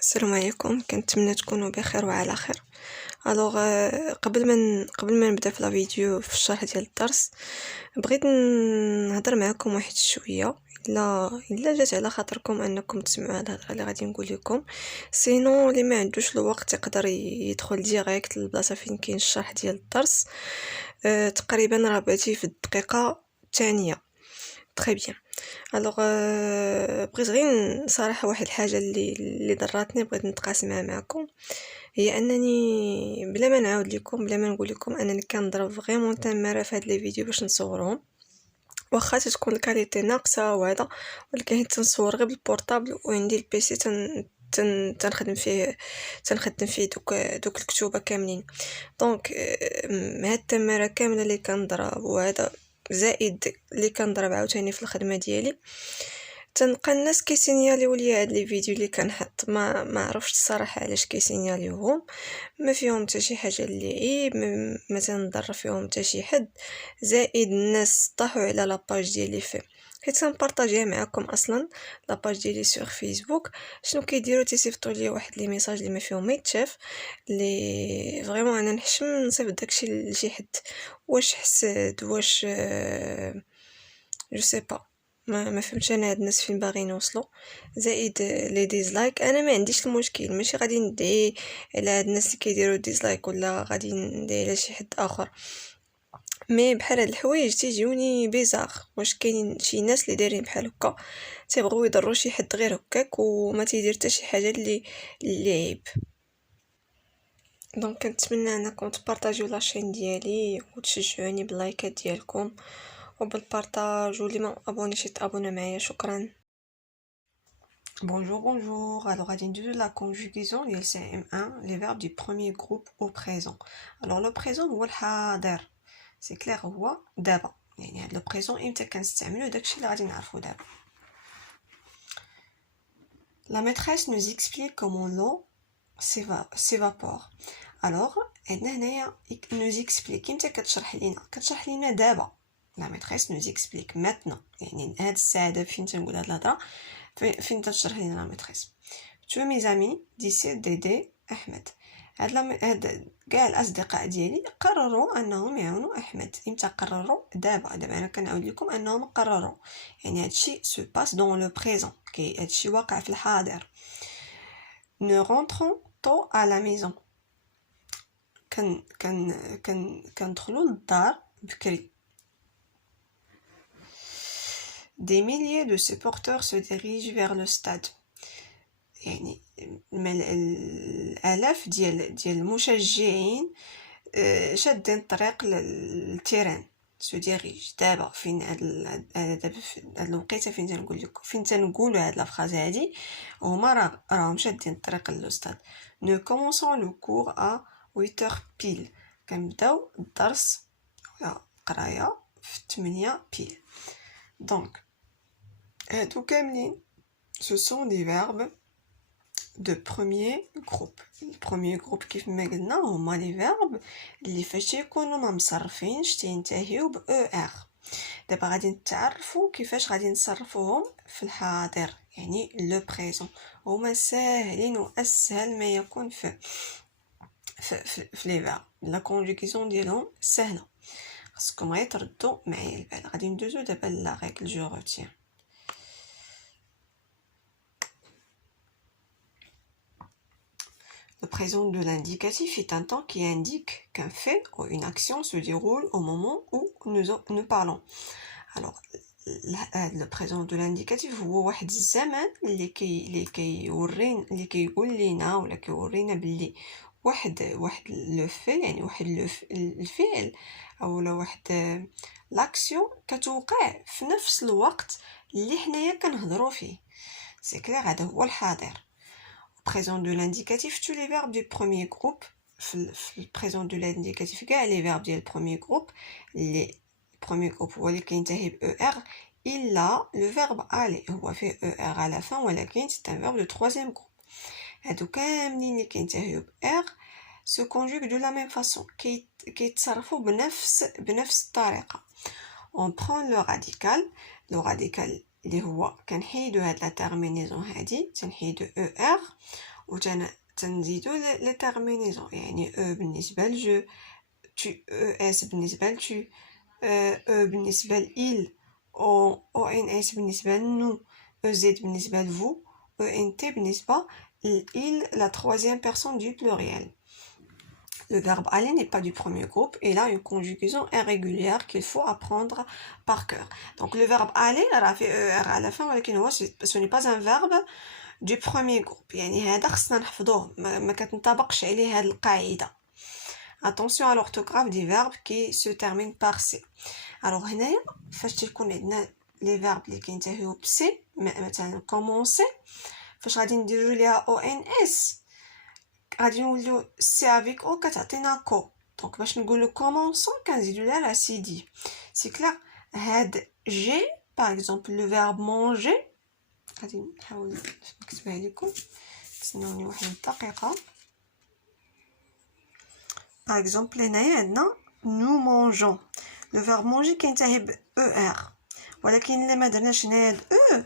السلام عليكم، كنتمنى تكونوا بخير وعلى خير. الوغ قبل ما نبدا في لا فيديو في الشرح ديال الدرس، بغيت نهضر معكم واحد شويه الا جات على خاطركم انكم تسمعوا هاد الهضره اللي غادي نقول لكم. سينو اللي ما عندوش الوقت يقدر يدخل ديريكت للبلاصه فين كاين الشرح ديال الدرس. تقريبا راه باتي في الدقيقه الثانيه. تري بيان. الوغ بغيت غير صراحه واحد الحاجه اللي ضراتني، بغيت نتقاسمها معكم. هي انني بلا ما نعاود لكم، بلا ما نقول لكم انني كنضرب فريمون تماره في هاد لي فيديو باش نصورهم، واخا تكون الكاليتي ناقصه وهذا، ولكن تنصور غير بالبورطابل وعندي البيسي تنخدم فيه دوك الكتوبه كاملين. دونك مع التماره كامله اللي كنضرب وهذا، زائد اللي كنضرب عاوتاني في الخدمه ديالي، تنلقى الناس كيسينياليو ليا هاد لي فيديو اللي كنحط. ما عرفتش الصراحه علاش كيسينياليوهم. ما فيهم حتى شي حاجه اللي عيب، ما تنضر فيهم حتى شي حد. زائد الناس طاحوا على لاباج ديالي حيت كنبارطاجيها معكم اصلا. لاباج ديالي سور فيسبوك شنو كيديروا؟ تيصيفطوا لي واحد لي ميساج اللي ما فيهم ما يتشاف، اللي فريمون انا نحشم نصيفط داكشي لشي حد. واش حسد؟ واش جو سي با. ما فهمتش انا هاد الناس فين باغيين يوصلوا. زائد لي ديزلايك، انا ما عنديش المشكل، ماشي غادي ندعي على هاد الناس اللي كيديروا ديزلايك ولا غادي ندعي على شي حد اخر. مي بحال هاد الحوايج تيجيوني بيزار. واش كاينين شي ناس اللي دايرين بحال هكا تيبغيو يضروا شي حد غير هكاك وما تيدير حتى شي حاجه اللي عيب. دونك كنتمنى انكم تبارطاجيو لاشين ديالي وتشجعوني باللايكات ديالكم وبالبارطاج، واللي ما ابونيش يتابونا معايا. شكرا. Bonjour, bonjour. Alors, on va dire la conjugaison du CM1, les verbes du premier groupe au présent. Alors, le présent هو الحاضر. C'est clair هو دابا. يعني هاد le présent امتى كنستعملو داكشي اللي غادي نعرفو دابا. La maîtresse nous explique comment l'eau s'évapore. Alors, عندنا هنايا nous explique امتى كتشرح لينا دابا. La maîtresse nous explique maintenant. يعني هاد الساعة دابا فين تنقول هاد الهضرة، فين تشرح لينا لا ميتريس. تو مي زامي ديسي ديدي احمد. هاد كاع الاصدقاء ديالي قرروا انهم يعاونوا احمد. امتى قرروا؟ دابا انا كنعاود لكم انهم قرروا، يعني هادشي سو باس دون لو بريزون، هادشي واقع في الحاضر. نو رونطرون تو ا لا ميزون. كندخلوا للدار بكري. Des milliers de supporters se dirigent vers le stade. يعني الالاف ديال المشجعين شادين الطريق للتيران. سو ديريج دابا فين دابا هاد الوقيته فين تنقول لكم، فين تنقولوا هاد لافراز هادي، هما راهم شادين الطريق للستاد. نو كومونسون لو كور ا 8h بيل. كنبداو الدرس ولا القرايه في 8 بيل. دونك هادو كاملين ce sont des verbes de premier groupe. Le premier groupe كيف ما قلنا هما لي فيرب اللي فاش يكونوا مصرفينش تينتهيو ب er. دابا غادي نتعرفوا كيفاش غادي نصرفوهم في الحاضر، يعني لو بريزون. هما ساهلين واسهل ما يكون في لي فيرب. لا كونجوغاسيون ديالهم سهله، خاصكم غير تردوا معايا البال. غادي ندوزو دابا لا ريغل جو روتين. Le présent de l'indicatif est un temps qui indique qu'un fait ou une action se déroule au moment où nous parlons. Alors, le présent de l'indicatif هو واحد الزمن اللي كيقول لينا ولا كيورينا بلي واحد لو في، يعني واحد الفعل او واحد لاكسيون كتوقع في نفس الوقت اللي حنايا كنهضروا فيه. سي كلير، هذا هو الحاضر. Présent de l'indicatif, tous les verbes du premier groupe. Le présent de l'indicatif, les verbes du premier groupe. Les premiers groupes, vous voyez qu'il y a ER. Il a le verbe aller. On fait ER à la fin, c'est un verbe de troisième groupe. Et donc, R se conjugue de la même façon. On prend le radical. Le radical اللي هو كنحيدو هاد لا تيرمينيزون هادي تنحيدو او ار و تنزيدو لي تيرمينيزون يعني او بالنسبه لجو tu es بالنسبه لتو او بالنسبه لإل او ان اس بالنسبه لنو او زد بالنسبه لفو او ان تي بالنسبه لإل la troisième personne du pluriel. Le verbe aller n'est pas du premier groupe et il a une conjugaison irrégulière qu'il faut apprendre par cœur. Donc le verbe aller, à la fin, ce n'est pas un verbe du premier groupe. يعني هذا خصنا نحفظوه ما كتنطبقش عليه هذه القاعدة. Attention à l'orthographe des verbes qui se terminent par C. Alors هنايا فاش تيكون عندنا les verbes اللي كينتهيو ب C مثلا commencer فاش غادي نديرو ليها او ان اس غادي نوليو سي افيك او كتعطينا كو دونك باش نقولو كومونسون كنزيدو لها لا سي دي سي كلير. هاد جي باغ اكزومبل لو فيرب مونجي غادي نحاول نكتبها لكم تسناوني واحد الدقيقه. باغ اكزومبل هنايا عندنا نو مونجون لو فيرب مونجي كينتهي ب او ار ولكن الا ما درناش هنايا او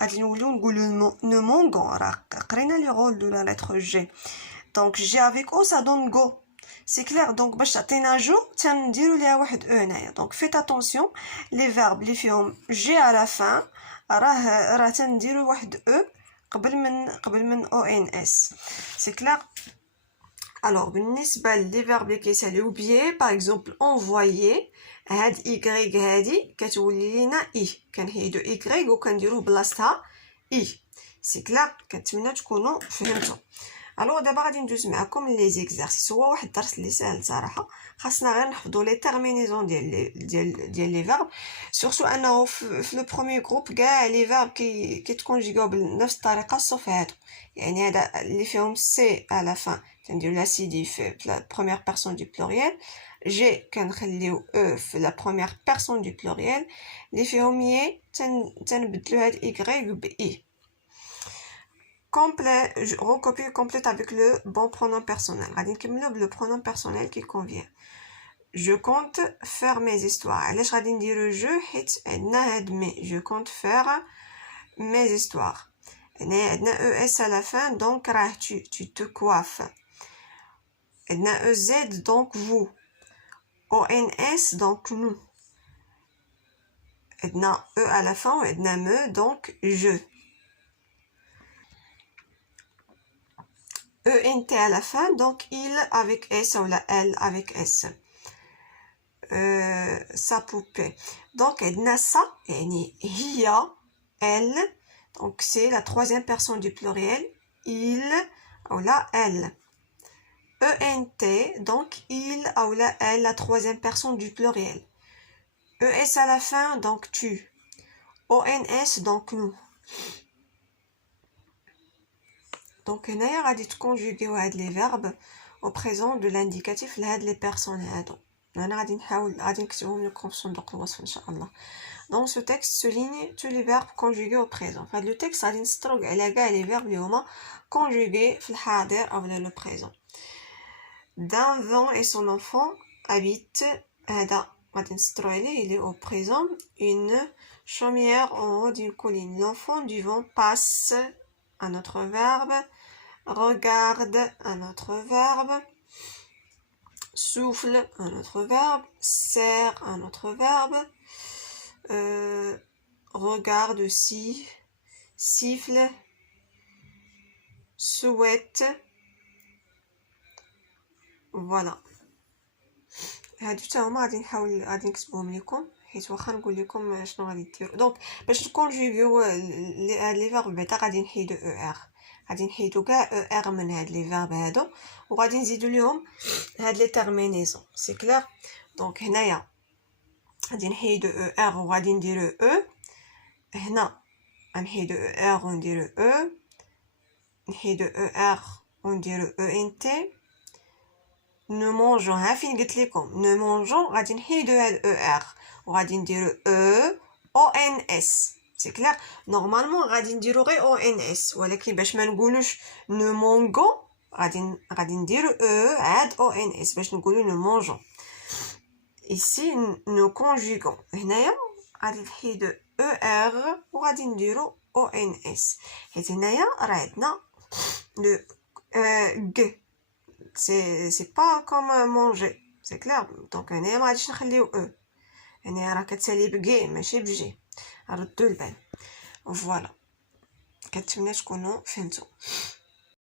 غادي نوليو نقولو نو مونغون راه قرينا لي رول دو لا لتر جي دونك جي افيك او سا دون غو سي كلير. دونك باش تعطينا جو تنديرو ليها واحد او هنايا دونك فيت اتونسيون لي فيرب اللي فيهم جي على لا فان راه تنديرو واحد او قبل من او ان اس سي كلير. alors بالنسبه لي فيرب اللي كيساليو بيي باغ اكزومبل انفوايي هاد ايغريك هادي كتولي لينا اي كنحيدو ايغريك وكنديروه بلاصتها اي سي كلير. كنتمنى تكونوا فهمتوا. الو دابا غادي ندوز معكم لي زيكزارسيس. هو واحد الدرس اللي ساهل صراحه خاصنا غير نحفظوا لي تيرمينيزون ديال لي فيرب سورتو انه في لو بروميير جروب كاع لي فيرب كيتكونجيغاو بنفس الطريقه سوف هادو يعني هذا اللي فيهم سي على فان كنديرو لا سي دي في لا بروميير بيرسون دو بلوريال جي كنخليو او في لا بروميير بيرسون دو بلوريال اللي فيهم ي تنبدلو هاد ايغريك ب اي. Complet, je recopie complète avec le bon pronom personnel. Le pronom personnel qui convient. Je compte faire mes histoires. علاش غادي نديرو جو حيت عندنا هاد مي je compte faire mes histoires. هنا عندنا او اس à la fin donc راه tu te coiffes. عندنا او زد donc vous. او ان اس donc nous. عندنا او à la fin وعندنا me donc je. ENT à la fin, donc il avec S ou la L avec S. Sa poupée. Donc, elle ça, hiya, elle. Donc, c'est la troisième personne du pluriel. Il ou la elle. ENT, donc il ou la elle, la troisième personne du pluriel. ES à la fin, donc tu. ONS, donc nous. Donc هنايا غادي تكونجوغيو هاد لي فيرب au présent de l'indicatif لهاد لي بيرسون هادو. انا غادي نكتبهم لكم في صندوق الوصف ان شاء الله. Dans ce texte souligne tous les verbes conjugués au présent. فهاد لو تيكست غادي نستروق على كاع لي فيرب اللي هما conjugués في الحاضر او لو بريزون. D'un vent et son enfant habite هذا غادي نسترو عليه il est au présent une chaumière en haut d'une colline. L'enfant du vent passe un autre verbe, regarde un autre verbe, souffle un autre verbe, serre un autre verbe, regarde aussi, siffle, souhaite. Voilà. هادو حتى هما غادي نكتبهم لكم حيت واخا نقول لكم شنو غادي ديروا. دونك باش نكونجوغيو هاد لي فيرب بعدا غادي نحيدو او ار غادي نحيدو كاع او ار من هاد لي فيرب هادو وغادي نزيدو ليهم هاد لي تيرمينيزون سي كلير. دونك هنايا غادي نحيدو او ار وغادي نديرو او هنا غنحيدو او ار ونديرو او نحيدو او ار ونديرو او ان تي. نو مونجون ها فين قلت لكم نو مونجون غادي نحيدو هاد او ار وغادي نديرو او ان اس سي كلير. نورمالمون غادي نديرو غير او ان اس ولكن باش ما نقولوش نو مونغو غادي نديرو عاد او ان اس باش نقولو نو مونجون. ici nous conjuguons هنايا غادي نحيدو او ار وغادي نديرو او ان اس، حيت هنايا راه عندنا لو ج سي با كوم مونجي سي كلير. دونك هنايا ما غاديش نخليو او، هنايا راه كتسالي بكي ماشي بجي، ردوا البال. فوالا، كنتمنى تكونوا فهمتوا.